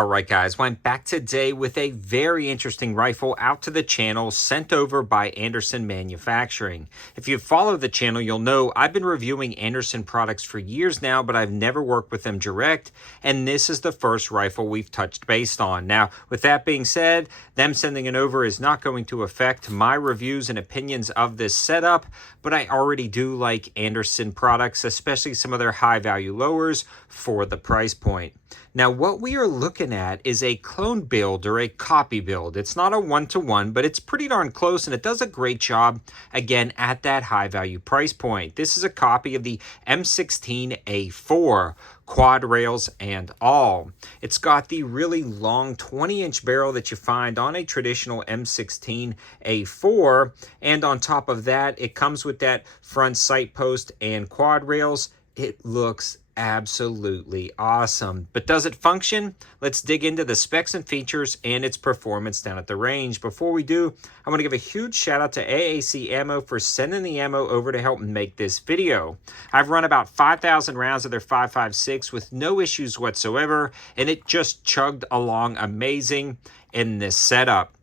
All right, guys, well, I'm back today with a very interesting rifle out to the channel sent over by Anderson Manufacturing. If you follow the channel, you'll know I've been reviewing Anderson products for years now, but I've never worked with them direct, and this is the first rifle we've touched base on. Now, with that being said, them sending it over is not going to affect my reviews and opinions of this setup, but I already do like Anderson products, especially some of their high-value lowers for the price point. Now, what we are looking at is a clone build or a copy build. It's not a one-to-one, but it's pretty darn close, and it does a great job, again, at that high-value price point. This is a copy of the M16A4, quad rails and all. It's got the really long 20-inch barrel that you find on a traditional M16A4, and on top of that, it comes with that front sight post and quad rails. It looks absolutely awesome. But does it function? Let's dig into the specs and features and its performance down at the range. Before we do, I want to give a huge shout out to AAC Ammo for sending the ammo over to help make this video. I've run about 5,000 rounds of their 5.56 with no issues whatsoever, and it just chugged along amazing in this setup.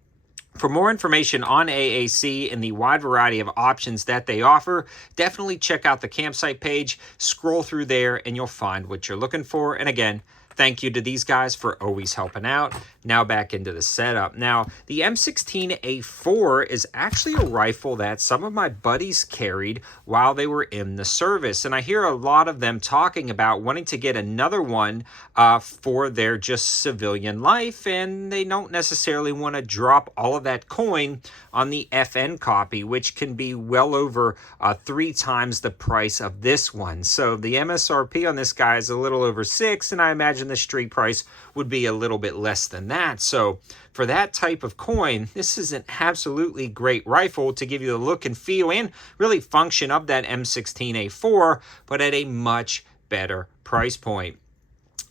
For more information on AAC and the wide variety of options that they offer, definitely check out the campsite page, scroll through there, and you'll find what you're looking for. And again, thank you to these guys for always helping out. Now back into the setup. Now, the M16A4 is actually a rifle that some of my buddies carried while they were in the service. And I hear a lot of them talking about wanting to get another one for their just civilian life. And they don't necessarily want to drop all of that coin on the FN copy, which can be well over 3 times the price of this one. So the MSRP on this guy is a little over 6, and I imagine the street price would be a little bit less than that. So for that type of coin, this is an absolutely great rifle to give you the look and feel and really function of that M16A4, but at a much better price point.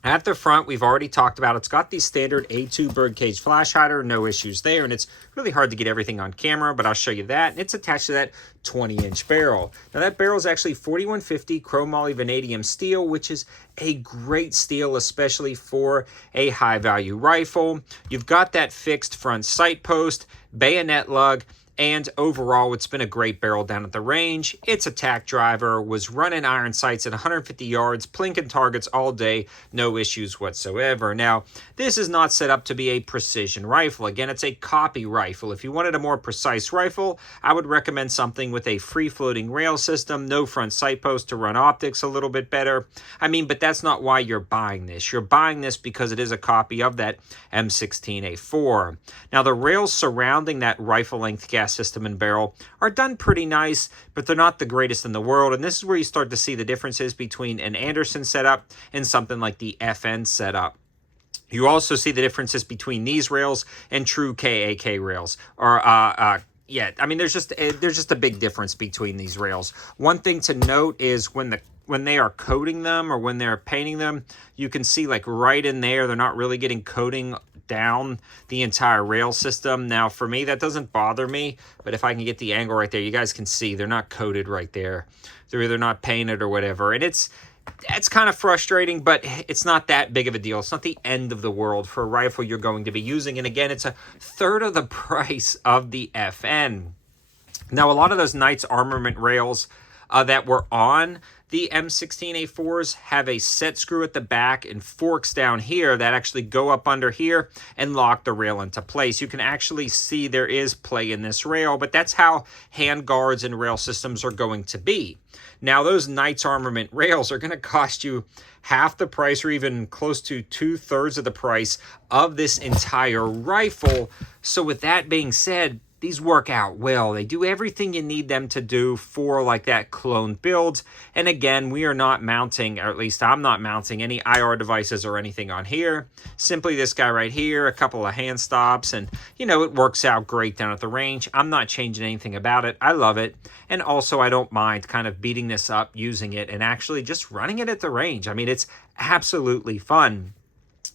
At the front, we've already talked about, it's got the standard A2 birdcage flash hider, no issues there, and it's really hard to get everything on camera, but I'll show you that. And it's attached to that 20-inch barrel. Now, that barrel is actually 4150 chromoly vanadium steel, which is a great steel, especially for a high-value rifle. You've got that fixed front sight post, bayonet lug, and overall, it's been a great barrel down at the range. Its attack driver was running iron sights at 150 yards, plinking targets all day, no issues whatsoever. Now, this is not set up to be a precision rifle. Again, it's a copy rifle. If you wanted a more precise rifle, I would recommend something with a free-floating rail system, no front sight post to run optics a little bit better. I mean, but that's not why you're buying this. You're buying this because it is a copy of that M16A4. Now, the rails surrounding that rifle-length gas system and barrel are done pretty nice, but they're not the greatest in the world. And this is where you start to see the differences between an Anderson setup and something like the FN setup. You also see the differences between these rails and true KAK rails, or yeah, I mean, there's just a big difference between these rails. One thing to note is when they are coating them or when they're painting them, you can see like right in there, they're not really getting coating down the entire rail system. Now, for me, that doesn't bother me, but if I can get the angle right there, you guys can see they're not coated right there. They're either not painted or whatever, and it's kind of frustrating, but it's not that big of a deal. It's not the end of the world for a rifle you're going to be using, and again, it's a third of the price of the FN. Now, a lot of those Knights armament rails that were on the M16A4s have a set screw at the back and forks down here that actually go up under here and lock the rail into place. You can actually see there is play in this rail, but that's how hand guards and rail systems are going to be. Now, those Knights armament rails are going to cost you half the price or even close to 2/3 of the price of this entire rifle. So with that being said, these work out well. They do everything you need them to do for like that clone build. And again, we are not mounting, or at least I'm not mounting any IR devices or anything on here. Simply this guy right here, a couple of hand stops, and you know, it works out great down at the range. I'm not changing anything about it. I love it. And also I don't mind kind of beating this up, using it, and actually just running it at the range. I mean, it's absolutely fun.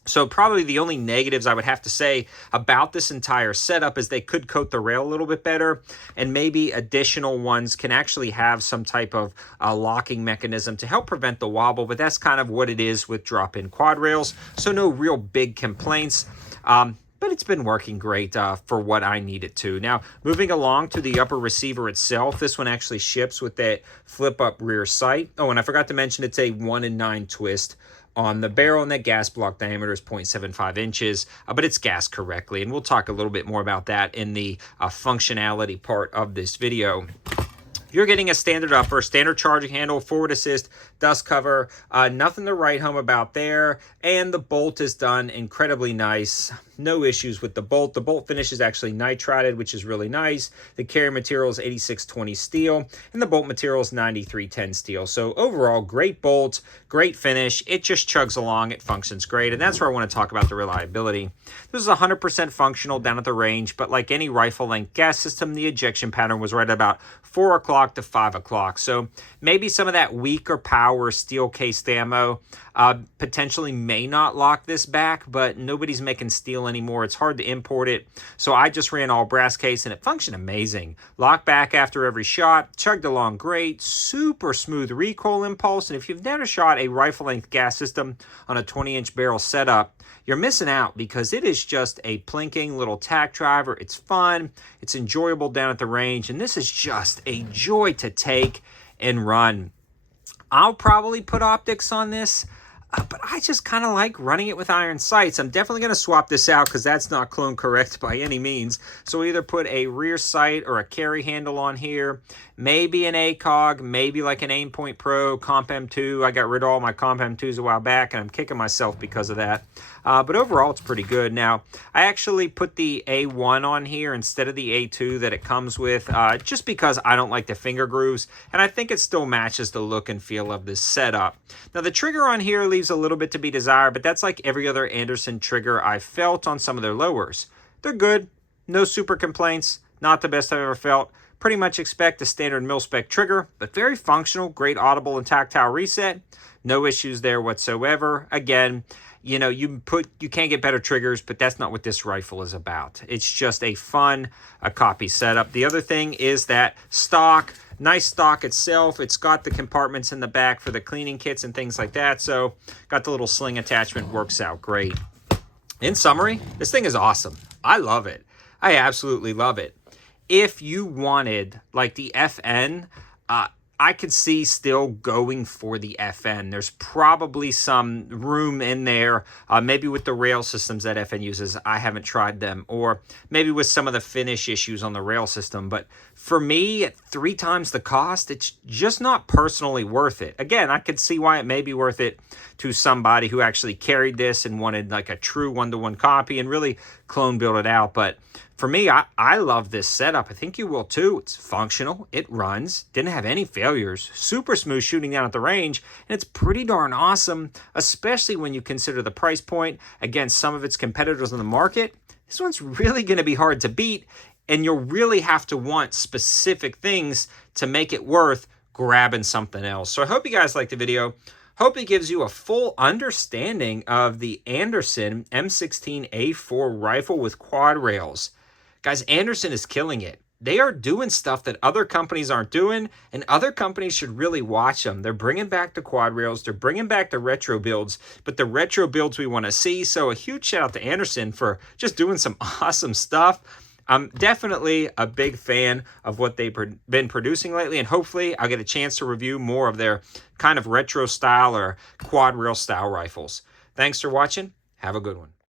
So probably the only negatives I would have to say about this entire setup is they could coat the rail a little bit better, and maybe additional ones can actually have some type of locking mechanism to help prevent the wobble, but that's kind of what it is with drop-in quad rails. So no real big complaints. But it's been working great for what I need it to. Now, moving along to the upper receiver itself, this one actually ships with that flip-up rear sight. Oh, and I forgot to mention it's a 1-in-9 twist on the barrel, and that gas block diameter is 0.75 inches, but it's gassed correctly, and we'll talk a little bit more about that in the functionality part of this video. You're getting a standard upper, standard charging handle, forward assist, dust cover, nothing to write home about there, and the bolt is done incredibly nice. No issues with the bolt. The bolt finish is actually nitrided, which is really nice. The carrier material is 8620 steel, and the bolt material is 9310 steel. So overall, great bolt, great finish. It just chugs along. It functions great, and that's where I want to talk about the reliability. This is 100% functional down at the range, but like any rifle-length gas system, the ejection pattern was right about 4 o'clock to 5 o'clock. So maybe some of that weaker power steel-cased ammo potentially may not lock this back, but nobody's making steel anymore. It's hard to import it. So I just ran all brass case, and it functioned amazing. Locked back after every shot, chugged along great, super smooth recoil impulse. And if you've never shot a rifle-length gas system on a 20-inch barrel setup, you're missing out, because it is just a plinking little tack driver. It's fun. It's enjoyable down at the range, and this is just a joy to take and run. I'll probably put optics on this, but I just kind of like running it with iron sights. I'm definitely going to swap this out because that's not clone correct by any means. So either put a rear sight or a carry handle on here, maybe an ACOG, maybe like an Aimpoint Pro, Comp M2. I got rid of all my Comp M2s a while back, and I'm kicking myself because of that. But overall, it's pretty good. Now, I actually put the A1 on here instead of the A2 that it comes with, just because I don't like the finger grooves, and I think it still matches the look and feel of this setup. Now, the trigger on here leaves a little bit to be desired, but that's like every other Anderson trigger I've felt on some of their lowers. They're good, no super complaints, not the best I've ever felt. Pretty much expect a standard mil-spec trigger, but very functional, great audible and tactile reset. No issues there whatsoever. Again, you know, you can't get better triggers, but that's not what this rifle is about. It's just a fun copy setup. The other thing is that stock, nice stock itself. It's got the compartments in the back for the cleaning kits and things like that. So got the little sling attachment, works out great. In summary, this thing is awesome. I love it. I absolutely love it. If you wanted like the FN, I could see still going for the FN. There's probably some room in there, maybe with the rail systems that FN uses. I haven't tried them, or maybe with some of the finish issues on the rail system. But for me, at 3 times the cost, it's just not personally worth it. Again, I could see why it may be worth it to somebody who actually carried this and wanted like a true one-to-one copy and really clone build it out. But for me, I love this setup. I think you will too. It's functional. It runs. Didn't have any failures. Super smooth shooting down at the range. And it's pretty darn awesome, especially when you consider the price point against some of its competitors on the market. This one's really going to be hard to beat, and you'll really have to want specific things to make it worth grabbing something else. So I hope you guys liked the video. Hope it gives you a full understanding of the Anderson M16A4 rifle with quad rails. Guys, Anderson is killing it. They are doing stuff that other companies aren't doing, and other companies should really watch them. They're bringing back the quad rails. They're bringing back the retro builds, but the retro builds we want to see. So a huge shout out to Anderson for just doing some awesome stuff. I'm definitely a big fan of what they've been producing lately, and hopefully I'll get a chance to review more of their kind of retro style or quad rail style rifles. Thanks for watching. Have a good one.